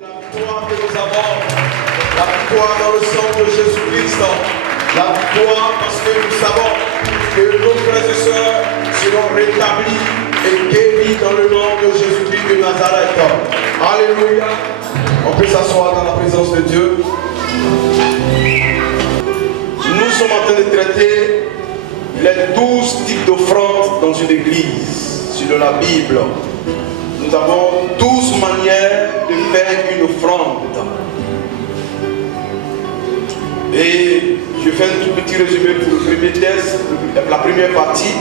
La victoire que nous avons, la victoire dans le sang de Jésus-Christ, la victoire parce que nous savons que nos frères et sœurs seront rétablis et guéris dans le nom de Jésus-Christ de Nazareth. Alléluia. On peut s'asseoir dans la présence de Dieu. Nous sommes en train de traiter les 12 types d'offrandes dans une église, sur la Bible. Nous avons 12 manières de faire une offrande. Et je fais un tout petit résumé pour le premier test, la première partie.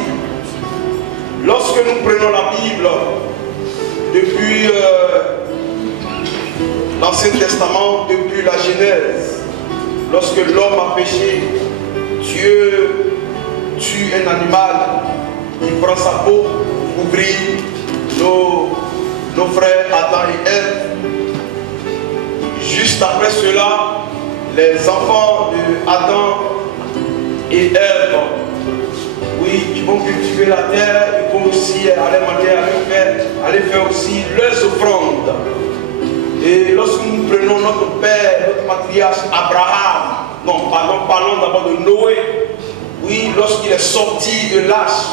Lorsque nous prenons la Bible, depuis l'Ancien Testament, depuis la Genèse, lorsque l'homme a péché, Dieu tue un animal, il prend sa peau, couvrir nos frères Adam et Ève. Juste après cela, les enfants d'Adam et Ève, oui, ils vont cultiver la terre, ils vont aussi aller faire aussi leurs offrandes. Et lorsque nous prenons notre père, notre patriarche Abraham, parlons d'abord de Noé. Oui, lorsqu'il est sorti de l'arche,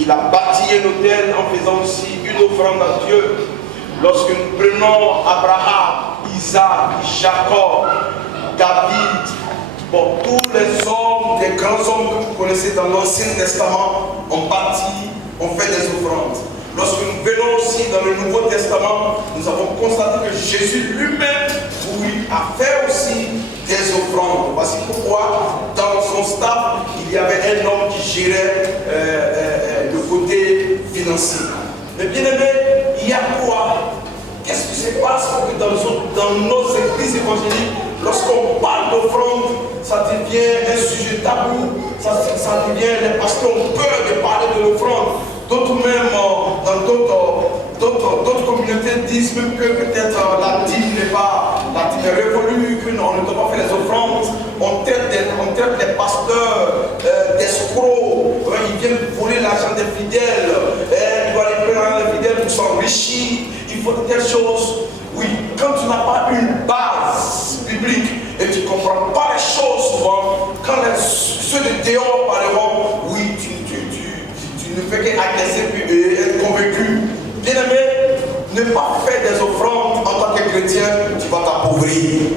il a bâti un autel en faisant aussi une offrande à Dieu. Lorsque nous prenons Abraham, Isaac, Jacob, David, tous les hommes, les grands hommes que vous connaissez dans l'Ancien Testament ont bâti, ont fait des offrandes. Lorsque nous venons aussi dans le Nouveau Testament, nous avons constaté que Jésus lui-même, oui, a fait aussi des offrandes. Voici pourquoi dans son staff, il y avait un homme qui gérait le côté financier. Mais bien aimé, il y a quoi? Qu'est-ce qui se passe dans nos églises évangéliques? Lorsqu'on parle d'offrande, ça devient un sujet tabou, ça devient, les pasteurs ont peur de parler de l'offrande. D'autres même, dans d'autres communautés disent même que peut-être la dîme est révolue, qu'on ne doit pas faire les offrandes. On traite les pasteurs d'escrocs, ils viennent voler l'argent des fidèles, ils doivent aller prendre l'argent des fidèles pour s'enrichir, il faut telle chose. Oui, quand tu n'as pas une base biblique et tu ne comprends pas les choses souvent, quand ceux de dehors parleront, oui, tu ne fais qu'agresser et être convaincu. Bien aimé, ne pas faire des offrandes en tant que chrétien, tu vas t'appauvrir.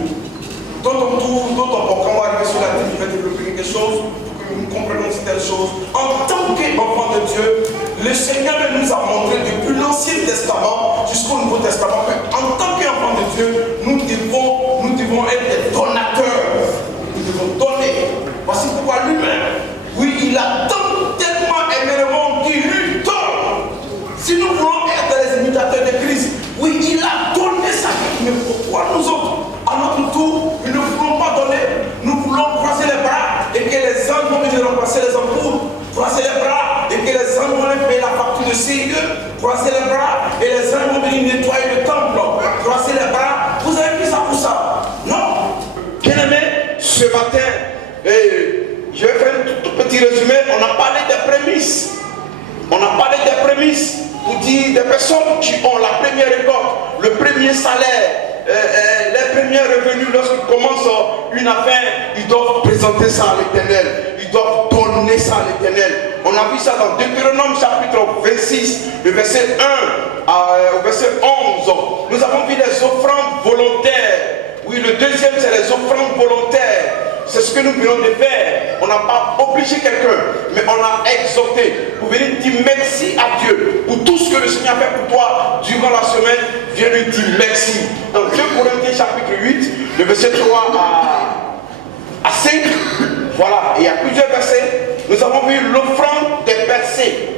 D'autres, quand on va arriver sur la tête, je vais développer quelque chose pour que nous comprenions certaines choses. En tant qu'enfant de Dieu, le Seigneur nous a montré depuis l'Ancien Testament jusqu'au Nouveau Testament qu'en tant qu'enfant de Dieu, nous devons être des donateurs. Nous devons donner. Voici pourquoi lui-même, oui, il a tellement aimé le monde qu'il lui donne. Si nous voulons être les imitateurs de Christ, oui, il a donné sa vie. Mais pourquoi nous autres, à notre tour, nous ne voulons pas donner? Nous voulons croiser les bras et que les anges vont venir remplacer les ampoules. Croiser les bras et que les anges vont payer la facture de CIE. Croiser les bras et les anges vont venir nettoyer le temple. Croiser les bras. Vous avez pris ça pour ça? Non. Bien aimé, ce matin, je vais faire un tout petit résumé. On a parlé des prémices. On a parlé des prémices pour dire des personnes qui ont la première récolte, le premier salaire, les premiers revenus. Lorsqu'ils commencent une affaire, ils doivent présenter ça à l'Éternel. Ils doivent donner ça à l'Éternel. On a vu ça dans Deutéronome chapitre 26, le verset 1 au verset 11. Nous avons vu les offrandes volontaires. Oui, le deuxième, c'est les offrandes volontaires. C'est ce que nous venons de faire. On n'a pas obligé quelqu'un, mais on a exhorté. Vous venez dire merci à Dieu pour tout ce que le Seigneur a fait pour toi durant la semaine. Viens lui dire merci. Dans 2 Corinthiens chapitre 8, le verset 3 à 5, voilà, il y a plusieurs versets. Nous avons vu l'offrande des percées.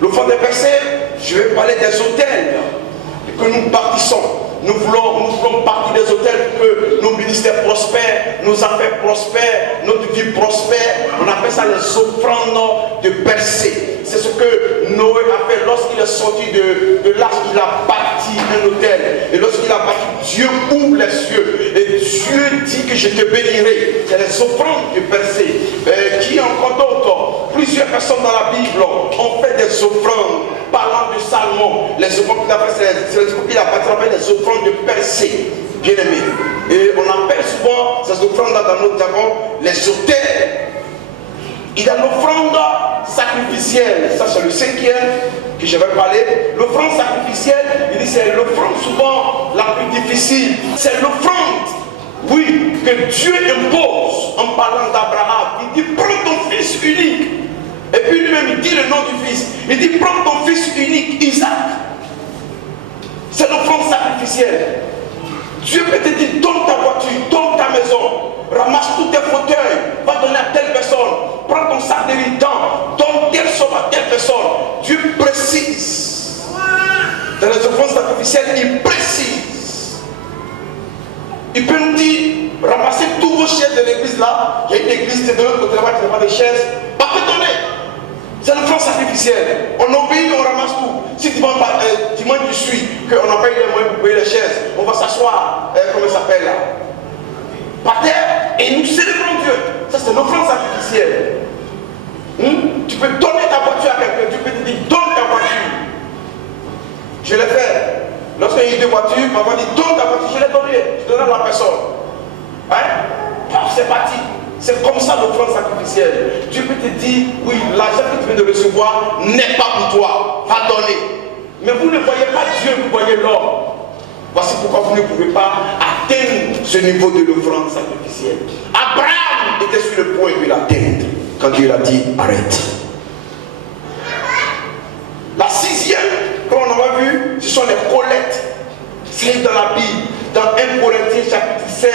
L'offrande des percées, je vais parler des autels que nous bâtissons. Nous voulons partir des hôtels pour que nos ministères prospèrent, nos affaires prospèrent, notre vie prospère. On appelle ça les offrandes de percée. C'est ce que Noé a fait lorsqu'il est sorti de l'arche. Il a bâti un hôtel. Et lorsqu'il a bâti, Dieu ouvre les cieux. Et Dieu dit que je te bénirai. C'est les offrandes de percée. Qui encore d'autres? Plusieurs personnes dans la Bible ont fait des offrandes, parlant de Salomon, les offrandes qu'il a fait, c'est les offrandes qu'il a fait, les offrandes de Persée, bien aimé. Et on appelle souvent ces offrandes-là dans notre jargon les autels. Il y a l'offrande sacrificielle, ça c'est le cinquième que je vais parler. L'offrande sacrificielle, il dit c'est l'offrande souvent la plus difficile. C'est l'offrande, oui, que Dieu impose en parlant d'Abraham. Il dit prends ton fils unique. Et puis lui-même il dit le nom du fils. Il dit prends ton fils unique, Isaac. C'est l'offrande sacrificielle. Dieu peut te dire donne ta voiture, donne ta maison, ramasse tous tes fauteuils, va donner à telle personne, prends ton sac de riz, donne telle somme à telle personne. Dieu précise. Dans les offrandes sacrificielles, il précise. Il peut nous dire ramassez tous vos chaises de l'église là. Il y a une église de l'autre côté là-bas qui n'a pas de chaises. Pas te donner. C'est l'offrande sacrificielle. On obéit, on ramasse tout. Si dimanche tu suis, qu'on n'a pas eu les moyens pour payer les chaises, on va s'asseoir, comment ça s'appelle là, par terre, et nous célébrons Dieu. Ça c'est l'offrande sacrificielle. Tu peux donner ta voiture à quelqu'un, tu peux te dire donne ta voiture. Je l'ai fait. Lorsqu'il y a eu deux voitures, ma voix dit donne ta voiture, je l'ai donné, je donne à la personne. Hein? C'est parti. C'est comme ça l'offrande sacrificielle. Dieu peut te dire, oui, l'argent que tu viens de recevoir n'est pas pour toi, va donner. Mais vous ne voyez pas Dieu, vous voyez l'homme. Voici pourquoi vous ne pouvez pas atteindre ce niveau de l'offrande sacrificielle. Abraham était sur le point de l'atteindre quand Dieu l'a dit, arrête. La sixième, comme on a vu, ce sont les collectes. C'est dans la Bible, dans 1 Corinthiens chapitre 16,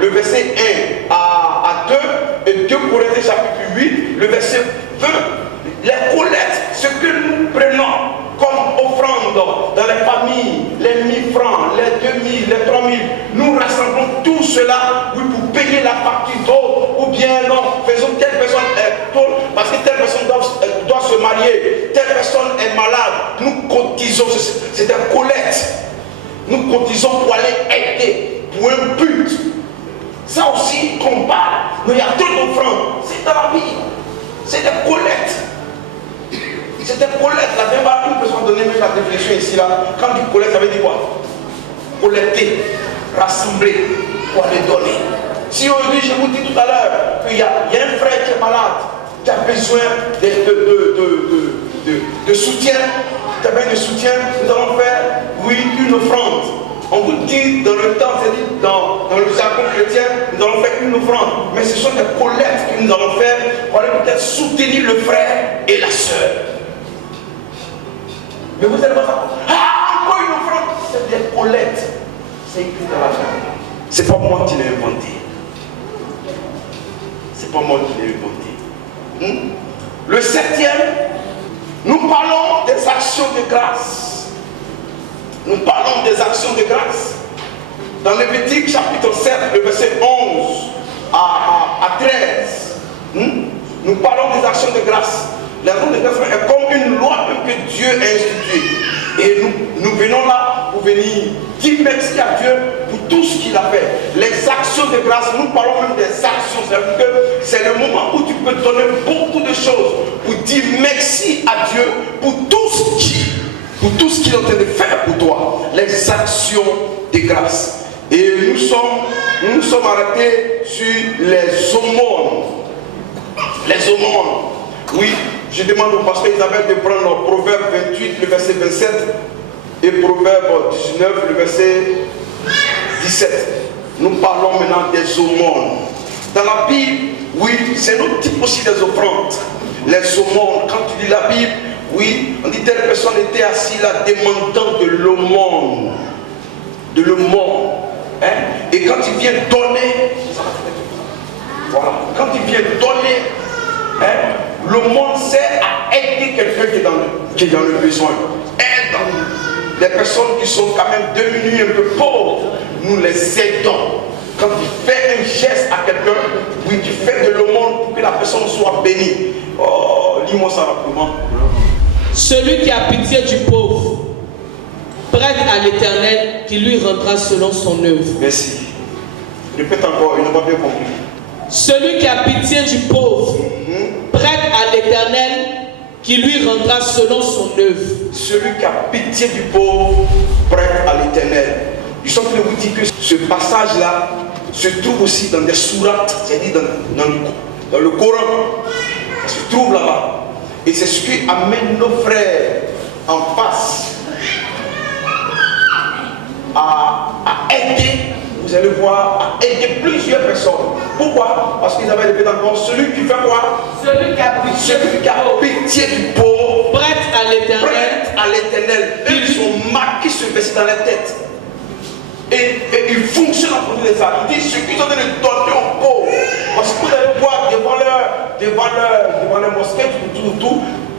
le verset 1 à 2, et 2 Corinthiens chapitre 8, le verset 20. Les collectes, ce que nous prenons comme offrande dans les familles, les 1000 francs, les 2000, les 3000, nous rassemblons tout cela, oui, pour payer la facture d'eau, ou bien non, faisons telle personne parce que telle personne doit se marier, telle personne est malade, nous cotisons, c'est des collectes. Nous cotisons pour aller aider, pour un but. Ça aussi, qu'on parle. Mais il y a d'autres offrandes. C'est dans la vie. C'est des collectes. C'est des collectes. La dernière une personne donnait même la définition ici, là. Quand tu collectes, ça veut dire quoi? Collecter, rassembler, pour aller donner. Si aujourd'hui, je vous dis tout à l'heure qu'il y a un frère qui est malade, qui a besoin de soutien, de soutien, nous allons faire, oui, une offrande. On vous dit dans le temps, c'est-à-dire dans le jargon chrétien, nous allons faire une offrande. Mais ce sont des collectes que nous allons faire pour aller peut-être soutenir le frère et la soeur. Mais vous allez pas savoir, encore une offrande, c'est des collectes. C'est écrit dans la Bible. C'est pas moi qui l'ai inventé. C'est pas moi qui l'ai inventé. Le septième, nous parlons des actions de grâce. Nous parlons des actions de grâce. Dans Lévitique chapitre 7, le verset 11 à 13, nous parlons des actions de grâce. L'action de grâce est comme une loi que Dieu a instituée. Et nous venons là pour venir dire merci à Dieu pour tout ce qu'il a fait. Les actions de grâce, nous parlons même des actions. C'est-à-dire que c'est le moment où tu peux donner beaucoup de choses pour dire merci à Dieu pour tout ce qu'il est en train de faire pour toi. Les actions de grâce. Et nous sommes arrêtés sur les aumônes. Les aumônes. Oui, je demande au pasteur Isabelle de prendre Proverbe 28, le verset 27, et Proverbe 19, le verset 17. Nous parlons maintenant des aumônes. Dans la Bible, oui, c'est notre type aussi des offrandes. Les aumônes, quand tu lis la Bible, oui, on dit telle personne était assise là demandant de l'aumône. De l'aumône. Hein? Et quand il vient donner, voilà, quand il vient donner, hein, le monde sert à aider quelqu'un qui est dans le besoin. Aide les personnes qui sont quand même diminuées, un peu pauvres, nous les aidons. Quand tu fais un geste à quelqu'un, oui, tu fais de l'aumône pour que la personne soit bénie. Oh, lis-moi ça rapidement. Celui qui a pitié du pauvre prête à l'Éternel qui lui rendra selon son œuvre. Merci. Répète encore, il n'a pas bien compris. Celui qui a pitié du pauvre prête à l'Éternel qui lui rendra selon son œuvre. Celui qui a pitié du pauvre prête à l'Éternel. Je suis en train de vous dire que ce passage-là se trouve aussi dans des sourates, c'est-à-dire dans le Coran. Ça se trouve là-bas. Et c'est ce qui amène nos frères en face à aider, vous allez voir, à aider plusieurs personnes. Pourquoi? Parce qu'ils avaient répété encore, celui qui fait quoi? Celui qui a pitié du pauvre prête à l'Éternel. Prête à l'Éternel. Ils ont marqué ce verset dans la tête. Et ils fonctionnent en fonction de ça. Ils disent, ceux qui sont en train de donner aux pauvres. Parce que vous allez voir devant leur mosquée,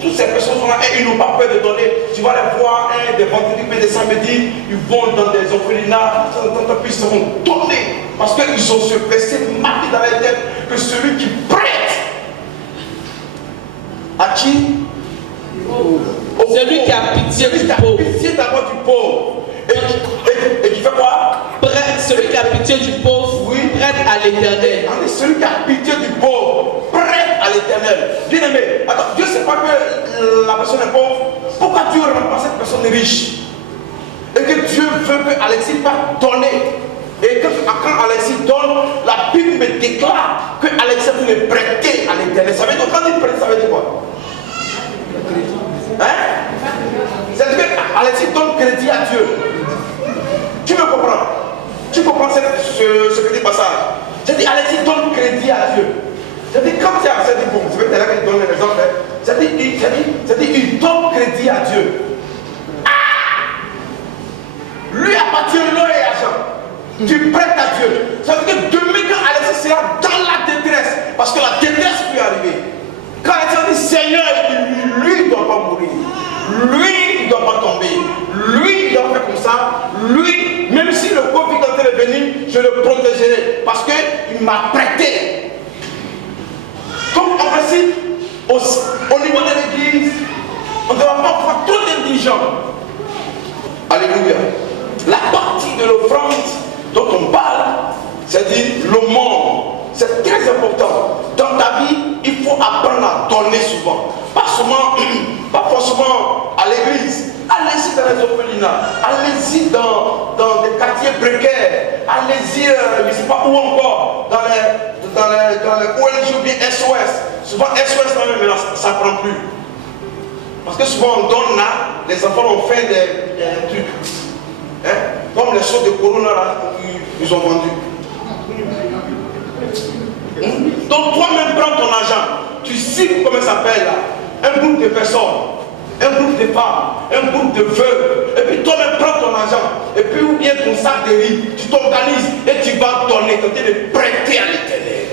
toutes ces personnes sont là et ils n'ont pas peur de donner. Tu vas les voir des vendredis, des samedis, ils vont dans des orphelinats, puis ils seront donnés. Parce qu'ils ont ce verset marqué dans la tête que celui qui prête à qui? Celui qui a pitié du pauvre. Pitié d'abord du pauvre. Et qui fait quoi? Celui qui a pitié du pauvre, oui, prête à l'Éternel. Celui qui a pitié du pauvre, prête à l'Éternel. Bien aimé, attends, Dieu ne sait pas que la personne est pauvre. Pourquoi Dieu rend pas cette personne riche? Et que Dieu veut que Alexis va donner. Et quand Alexis donne, la Bible me déclare que Alexis veut prêter à l'Éternel. Ça veut dire, quand il prête, ça veut dire quoi? Hein? C'est-à-dire que Alexis donne crédit à Dieu. Tu me comprends? Tu comprends ce petit passage? C'est-à-dire, Alexis donne crédit à Dieu. C'est-à-dire, quand tu as dit, bon, c'est là qu'il donne les exemples. C'est-à-dire, il donne crédit à Dieu. Ah! Lui appartient l'eau et l'argent. Tu prêtes à Dieu. Ça veut dire que demain, quand Alexis sera dans la détresse, parce que la détresse peut arriver. Quand Alexis dit, Seigneur, lui, il ne doit pas mourir. Lui, il ne doit pas tomber. Lui, il doit faire comme ça. Lui, même si le Covid est en train de venir, je le protégerai. Parce qu'il m'a prêté. Donc, en principe, au niveau de l'église, on ne doit pas avoir trop d'indigents. Alléluia. La partie de l'offrande dont on parle, c'est-à-dire le monde, c'est très important. Dans ta vie, il faut apprendre à donner souvent. Pas forcément à l'église. Allez-y dans les orphelinats. Allez-y dans des quartiers précaires. Allez-y, je ne sais pas où encore, dans les ONG ou bien SOS. Souvent SOS, maintenant, ça ne prend plus. Parce que souvent on donne là, les enfants ont fait des trucs. Hein? Comme les choses de Corona là, ils ont vendu. Donc toi-même prends ton argent, tu cibles comment ça s'appelle là, un groupe de personnes, un groupe de femmes, un groupe de veuves, et puis toi-même prends ton argent, et puis ou bien ton sac de riz, tu t'organises et tu vas donner, tenter de prêter à l'Éternel.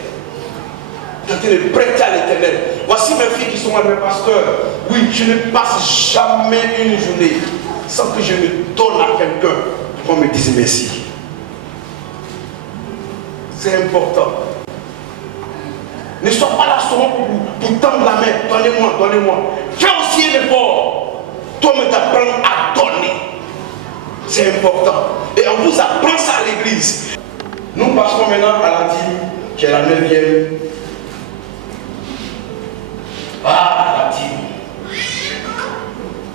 Tenter de prêter à l'Éternel. Voici mes filles qui sont avec mes pasteurs. Oui, je ne passe jamais une journée sans que je ne donne à quelqu'un pour qu'on me dise merci. C'est important. Ne sois pas là seulement pour tendre la main. Donnez-moi, donnez-moi. Fais aussi un effort. Toi-même t'apprends à donner. C'est important. Et on vous apprend ça à l'église. Nous passons maintenant à la dîme, qui est la 9e. Ah, la dîme.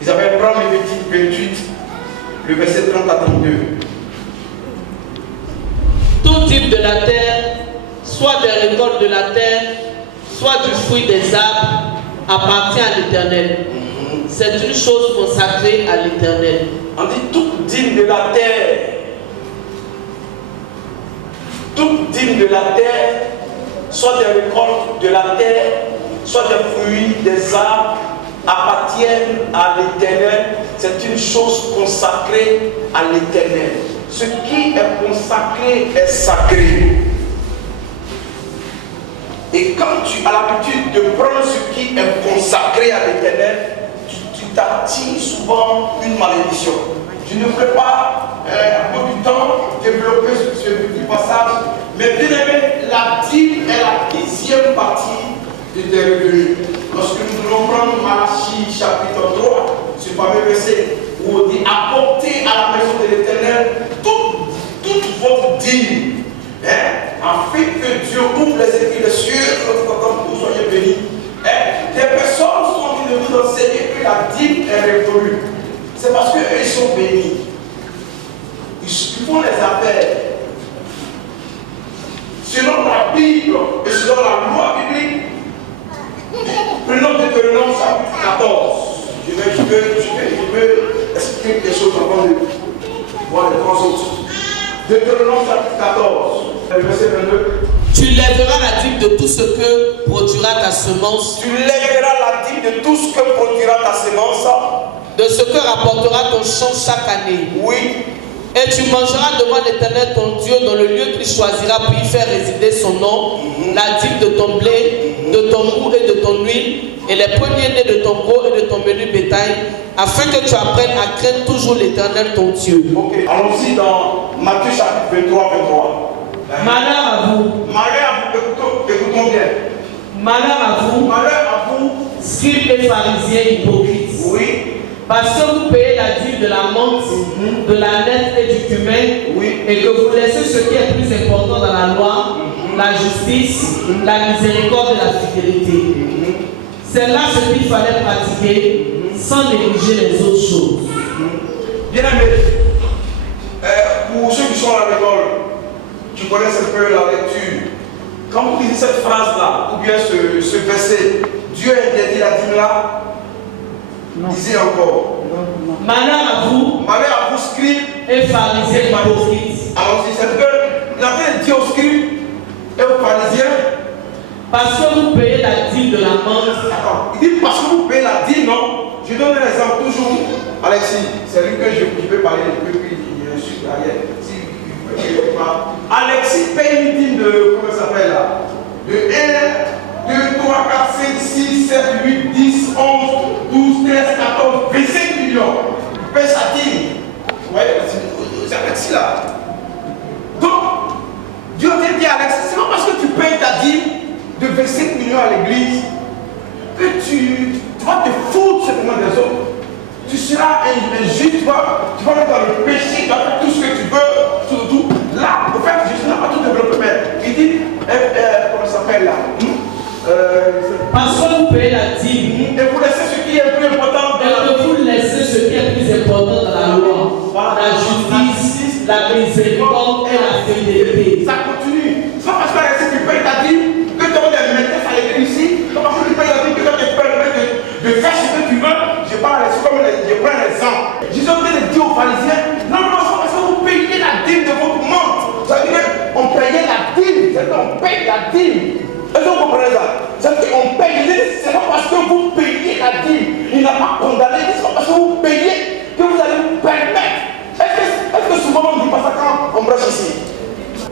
Ils avaient pris Lévitique 28, le verset 30 à 32. Tout type de la terre, soit des récoltes de la terre, soit du fruit des arbres, appartient à l'Éternel. C'est une chose consacrée à l'Éternel. On dit toute dîme de la terre. Toute dîme de la terre, soit des récoltes de la terre, soit des fruits des arbres, appartiennent à l'Éternel. C'est une chose consacrée à l'Éternel. Ce qui est consacré est sacré. Et quand tu as l'habitude de prendre ce qui est consacré à l'Éternel, tu t'attires souvent une malédiction. Je ne ferai pas à peu du temps développer ce petit passage, mais bien aimé, la dîme est la 10e partie de tes revenus. Lorsque nous allons prendre Malachie chapitre 3, ce fameux verset où on dit apportez à la maison de l'Éternel toute votre dîme, afin que Dieu ouvre les cieux, comme vous soyez bénis. Des personnes sont en train de vous dîme est révolue, c'est parce qu'eux ils sont bénis. Ils font les affaires selon la Bible et selon la loi biblique. Prenons Deutéronome chapitre 14. Je vais expliquer des choses avant de voir les trois autres. Deutéronome chapitre 14, verset 22. Tu lèveras la dîme de tout ce que produira ta semence. Tu lèveras la dîme de tout ce que produira ta semence. De ce que rapportera ton champ chaque année. Oui. Et tu mangeras devant l'Éternel ton Dieu dans le lieu qu'il choisira pour y faire résider son nom, la dîme de ton blé, de ton mou et de ton huile, et les premiers-nés de ton gros et de ton menu bétail, afin que tu apprennes à craindre toujours l'Éternel ton Dieu. Ok, allons-y dans Matthieu chapitre 23. Malheur à vous. Malheur à vous, écoutons bien. Malheur à vous. Malheur à vous, Scribes et pharisiens hypocrites. oui. Parce que vous payez la dîme de la menthe, de la nette et du cumin, Oui. et que vous laissez ce qui est plus important dans la loi, la justice, la miséricorde et la fidélité. C'est là ce qu'il fallait pratiquer sans négliger les autres choses. Bien aimé, pour ceux qui sont à l'école, tu connais un peu la lecture. Quand vous lisez cette phrase-là, ou bien ce verset, Dieu a interdit la dîme là, lisez encore. Malheur à vous, Malheur à vous, scribes et pharisiens hypocrites. Alors, c'est que il a fait dire aux scribes et aux pharisiens. Parce que vous payez la dîme de la menthe. Attends, il dit parce que vous payez la dîme, non? Je donne un exemple toujours. Alexis, c'est lui que je vais parler de lui, puis je suis derrière. Alexis paye une dîme de, comment ça s'appelle là? De 1, 2, 3, 4, 5, 6, 7, 8, 10, 11, 12, 13, 14, 25 millions. Il paye sa dîme. Vous voyez, c'est Alexis là. Donc, Dieu te dit Alexis, c'est pas parce que tu payes ta dîme de 25 millions à l'église que tu vas te foutre simplement des autres. Tu seras un juif, tu vas aller dans le péché, tu vas faire tout ce que tu veux, tout. Là, au fait, Jésus n'a pas tout développé, mais il dit, comment ça s'appelle là? Parce que vous payez la dîme. Et vous laissez ce qui est le plus important dans la Et que vous laissez ce qui est plus important dans la loi. La justice, la miséricorde et la fidélité. Ça continue. C'est pas parce que tu payes ta dîme que tu vas te mettre à l'église ici. C'est pas parce que tu payes ta dîme que tu vas te permettre de faire ce que tu veux. Je parle comme je prends l'exemple. Jésus a dit aux pharisiens, non, c'est parce que vous payez la dîme de votre montre. Ça veut dire qu'on payait la dîme. C'est qu'on paye la dîme. Est-ce que vous comprenez ça? C'est qu'on paye. C'est pas parce que vous payez la dîme. Il n'a pas condamné. C'est pas parce que vous payez que vous allez vous permettre. Est-ce que souvent on ne dit pas ça quand on brèche ici?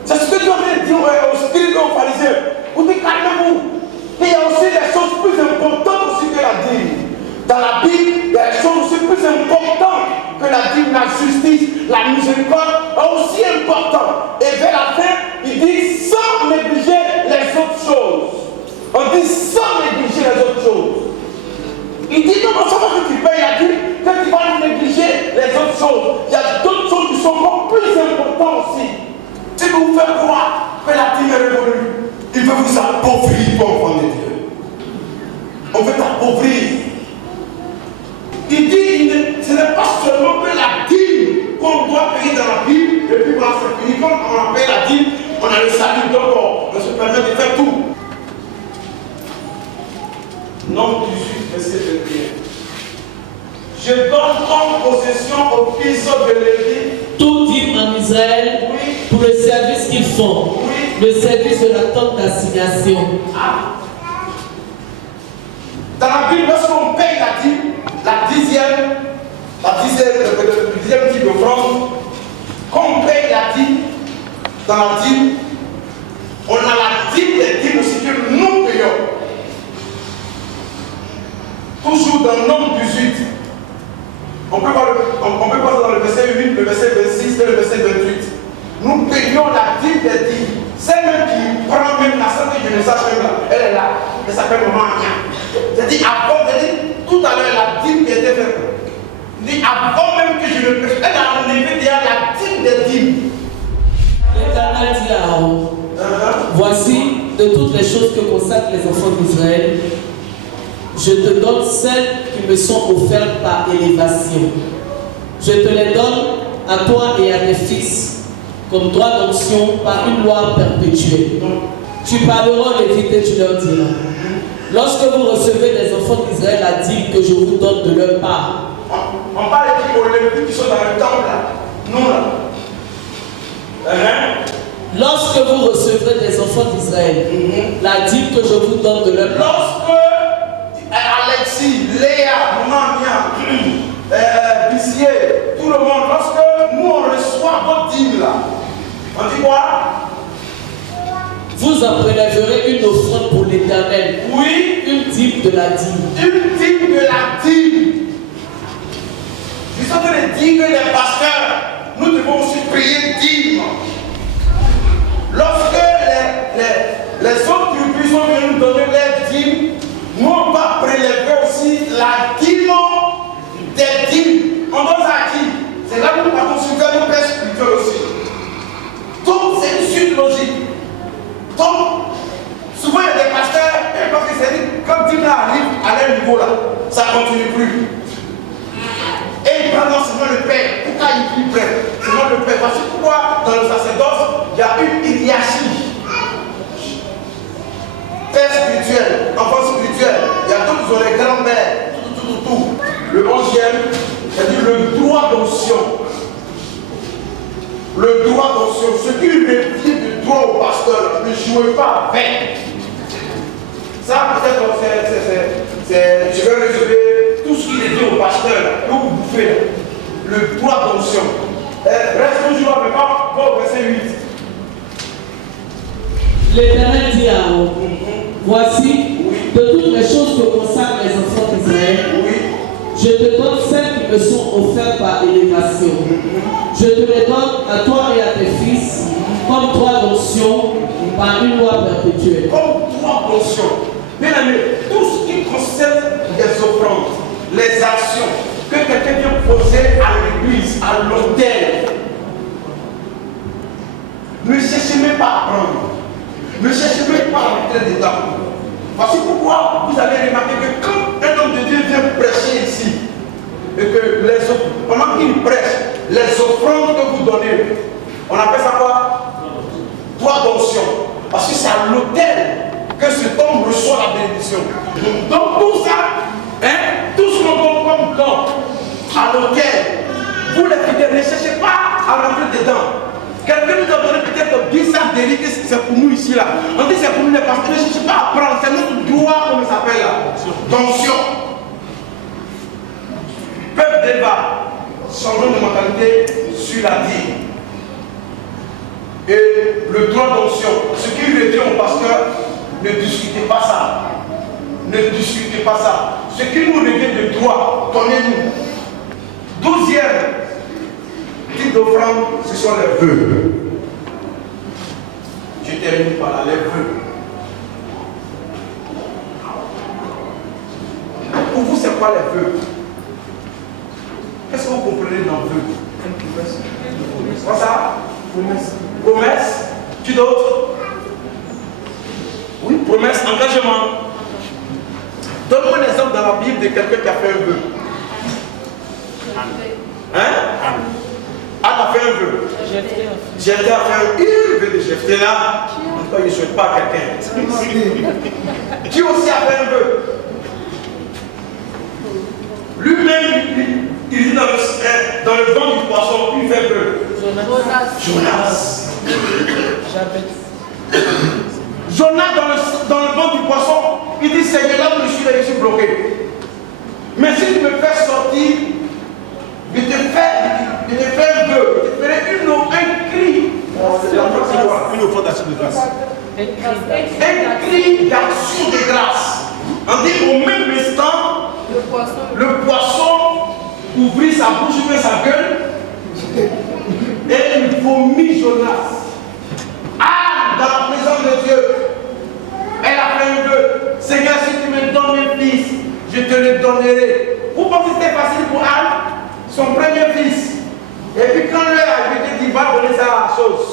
C'est ce que Dieu vient de dire aux scribes et aux pharisiens. Vous dites calmez-vous. Il y a aussi des choses plus importantes aussi que la dîme. Dans la Bible, il y a des choses aussi plus importantes que la dîme, la justice, la miséricorde, aussi importantes. Et vers la fin, il dit sans négliger les autres choses. On dit sans négliger les autres choses. Il dit non, c'est pas que tu payes la dîme, que tu vas négliger les autres choses. Il y a d'autres choses qui sont encore plus importantes aussi. C'est que vous faites croire que la dîme est révolue. Il veut vous appauvrir, enfant de Dieu. On veut t'appauvrir. Il dit, ce n'est pas seulement que la dîme qu'on doit payer dans la Bible, et puis voilà, c'est fini. Quand on a payé la dîme, on a le salut, donc on se permet de faire tout. Nombre 18, verset 21. Je donne comme possession aux fils de Lévi tout dîme en Israël, oui, pour le service qu'ils font, oui. le service de la tente d'assignation. Ah. Dans la Bible, lorsqu'on paye la dîme, le dixième type d'offrande, quand on paye la dîme, dans la dîme, on a la dîme des dîmes aussi que nous payons. Toujours dans Nombre 18. On peut voir dans le verset 8, le verset 26 et le verset 28. Nous payons la dîme des dîmes. Celle même qui prend même la santé de message même là, elle est là. Elle s'appelle Maman Anya. C'est-à-dire avant, tout à l'heure, la dîme qui était faite. Il dit avant même que je ne prêche, elle a enlevé déjà la dîme des dîmes. L'Éternel dit à Aaron, voici de toutes les choses que consacrent les enfants d'Israël, Je te donne celles qui me sont offertes par élévation. Je te les donne à toi et à tes fils, comme droit d'onction par une loi perpétuelle. Tu parleras aux Lévites et tu leur diras: lorsque vous recevez des enfants d'Israël la dîme que je vous donne de leur part. On parle aux Lévites qui sont dans le temple là. Nous là. Lorsque vous recevrez des enfants d'Israël, la dîme que je vous donne de leur part. Lorsque Alexis, Léa, Maman Mia, Bissier, tout le monde, lorsque nous on reçoit votre dîme là, on dit quoi? Vous en prélèverez une offrande pour l'Éternel. Oui. Une dîme de la dîme. Une dîme de la dîme. Je suis en train de dire que les pasteurs, nous devons aussi payer dîme. Lorsque les autres tribus sont venus nous donner leur dîme, nous on va prélever aussi la dîme des dîmes. On donne ça à qui? C'est là où nous partons sur nos pères spirituels aussi. Donc c'est une suite logique. Donc, souvent il y a des pasteurs, parce que c'est dit, quand dîme arrive à leur niveau là, ça ne continue plus. Et ils prennent seulement le père. Pourquoi ils prennent seulement le père? Parce que pourquoi dans le sacerdoce, il y a une hiérarchie. Père spirituel, enfant spirituel, il y a d'autres qui ont les grands-mères, tout. Le 11e, c'est-à-dire le droit d'onction. Le droit d'onction, ce qui revient du droit au pasteur, ne jouez pas avec. Ça, peut-être, je vais résumer tout ce qui est dit au pasteur, que vous bouffez, le droit d'onction. Reste toujours avec moi, va au verset 8. L'Éternel dit à Aaron: voici, de toutes les choses que consacrent les enfants d'Israël, je te donne celles qui me sont offertes par élévation. Je te les donne à toi et à tes fils comme droit d'onction par une loi perpétuelle. Comme droit d'onction. Bien aimé, tout ce qui concerne les offrandes, les actions que quelqu'un vient poser à l'église, à l'autel, ne cherchez même pas à prendre. Ne cherchez même pas à rentrer dedans. Parce que pourquoi vous allez remarquer que quand un homme de Dieu vient prêcher ici, et que pendant qu'il prêche, les offrandes que vous donnez, on appelle ça quoi? Droit d'onction. Parce que c'est à l'autel que cet homme reçoit la bénédiction. Donc tout ça, tout ce qu'on donne comme don à l'autel, vous les fidèles, ne cherchez pas à rentrer dedans. Quelqu'un nous a donné peut-être 10 sacs d'élite, c'est pour nous ici là. On dit c'est pour nous les pasteurs, ne cherchez pas à prendre, c'est notre droit, comme ça s'appelle là. D'onction. Peuple débat, changeons de mentalité sur la dîme. Et le droit d'onction, ce qui revient au pasteur, ne discutez pas ça. Ne discutez pas ça. Ce qui nous revient de droit, donnez-nous. 12e type d'offrande, ce sont les vœux. Je termine par là, les vœux. Pour vous, c'est quoi les vœux? Qu'est-ce que vous comprenez dans vœux? Quoi ça? Promesse. Qui d'autre? Oui, promesse, engagement. Donne-moi un exemple dans la Bible de quelqu'un qui a fait un vœu. Hein? Ah, t'as fait un vœu. Jephthé a fait un vœu de Jephthé là. En tout cas, il ne souhaite pas à quelqu'un. Qui aussi a fait un vœu? Lui-même, il dit dans le ventre du poisson, il fait vœu. Jonas. Jonas dans le ventre du poisson, il dit Seigneur, là où je suis bloqué. Mais si tu me fais sortir, je te fais un vœu, je te ferai un cri. Une offrande d'action de grâce. Un cri d'action de grâce. On dit au même instant, le poisson ouvrit sa bouche, ouvrit sa gueule, et il vomit Jonas. Ah, dans la présence de Dieu. Elle a fait un vœu. Seigneur, si tu me donnes un fils, je te le donnerai. Vous pensez que c'était facile pour Anne? Son premier fils. Et puis quand l'heure a été dit, va donner ça à la chose.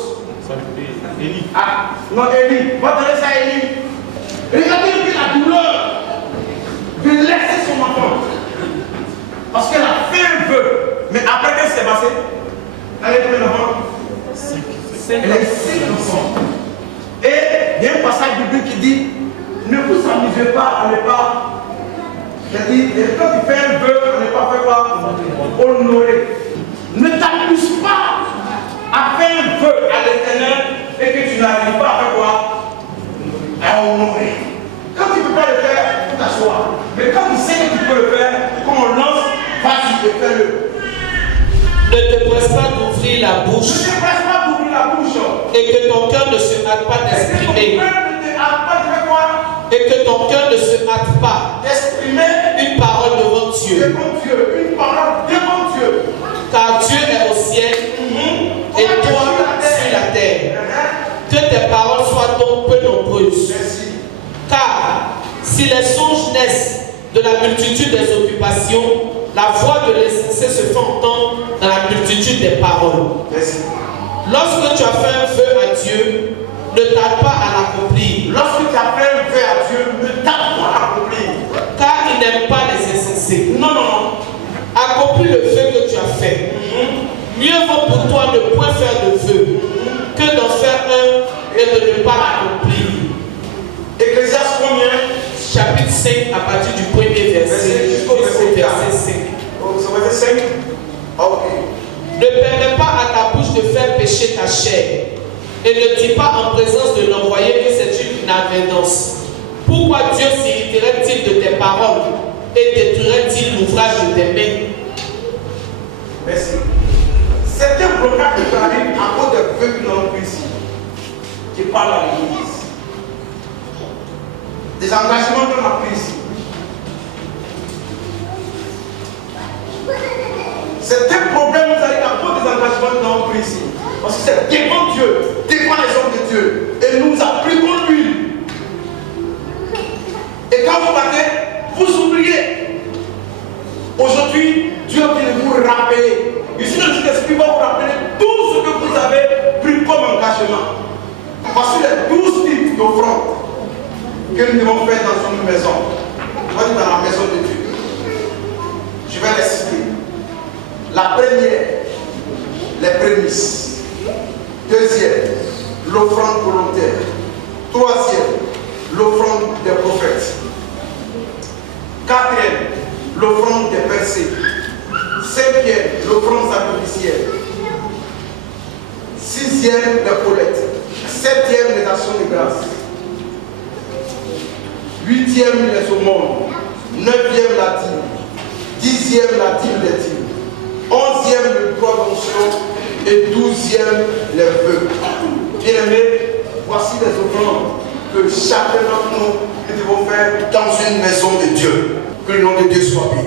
Élie. Ah, non, Élie. Va donner ça à Élie. Regardez la douleur de Parce qu'elle a fait un vœu. Mais après, qu'est-ce qui s'est passé? Elle est combien d'enfants? Elle a 5 enfants. Et il y a un passage biblique qui dit, ne vous amusez pas à ne pas. Il dit, quand tu fais un vœu, on n'est pas fait quoi? Honorer. Ne t'amuse pas à faire un vœu à l'Éternel et que tu n'arrives pas à faire quoi? À honorer. Quand tu ne peux pas le faire, tu t'assois. Mais quand tu sais que tu peux le faire, quand on lance, vas-y, fais-le. Ne te presse pas d'ouvrir la bouche. Ne te presse pas d'ouvrir la bouche. Et que ton cœur ne se hâte pas d'exprimer. Et que ton cœur ne se hâte pas d'exprimer une parole devant Dieu. Devant Dieu, une parole devant Dieu. Car Dieu est au ciel et toi sur la terre. Que tes paroles soient donc peu nombreuses. Merci. Car si les songes naissent de la multitude des occupations, la voix de l'insensé se fait entendre dans la multitude des paroles. Merci. Lorsque tu as fait un vœu à Dieu, ne tarde pas à l'accomplir. Lorsque tu as fait un vœu à Dieu, ne tarde pas à l'accomplir. Car il n'aime pas les insensés. Non, non, non. Accomplis le vœu que tu as fait. Mieux vaut pour toi de ne point faire de vœu que d'en faire un et de ne pas l'accomplir. Ecclésiaste combien? Chapitre 5 à partir du premier verset jusqu'au verset 5. Oh, c'est verset 5? Ok. Ne permets pas à ta bouche de faire pécher ta chair. Et ne dis pas en présence de l'envoyé que c'est une inadvertance. Pourquoi Dieu s'irriterait-il de tes paroles et détruirait-il l'ouvrage de tes mains? Merci. C'est un blocage qui arrive à cause des vœux que nous avons pris ici. Qui parle à l'église. Des engagements qu'on a pris ici. C'est un problème qui arrive à cause des engagements que nous avons pris ici. Parce que c'est devant Dieu, devant les hommes de Dieu. Et nous appliquons l'huile. Et quand vous battez, vous oubliez. Aujourd'hui, Dieu vient de vous rappeler. Ici, le Saint-Esprit va vous rappeler tout ce que vous avez pris comme engagement. Voici les 12 types d'offrandes que nous devons faire dans une maison. On va dire dans la maison de Dieu. Je vais les citer. La première, les prémices. Deuxième, l'offrande volontaire. Troisième, l'offrande des prophètes. Quatrième, l'offrande des percées. Cinquième, l'offrande sacrificielle. Sixième, les collectes. Septième, les actions de grâce. Huitième, les aumônes. Neuvième, la dîme. Dixième, la dîme des dîmes. Onzième, le droit d'onction. Et 12e, les vœux. Bien-aimés, voici les offrandes que chacun d'entre nous devons faire dans une maison de Dieu. Que le nom de Dieu soit béni.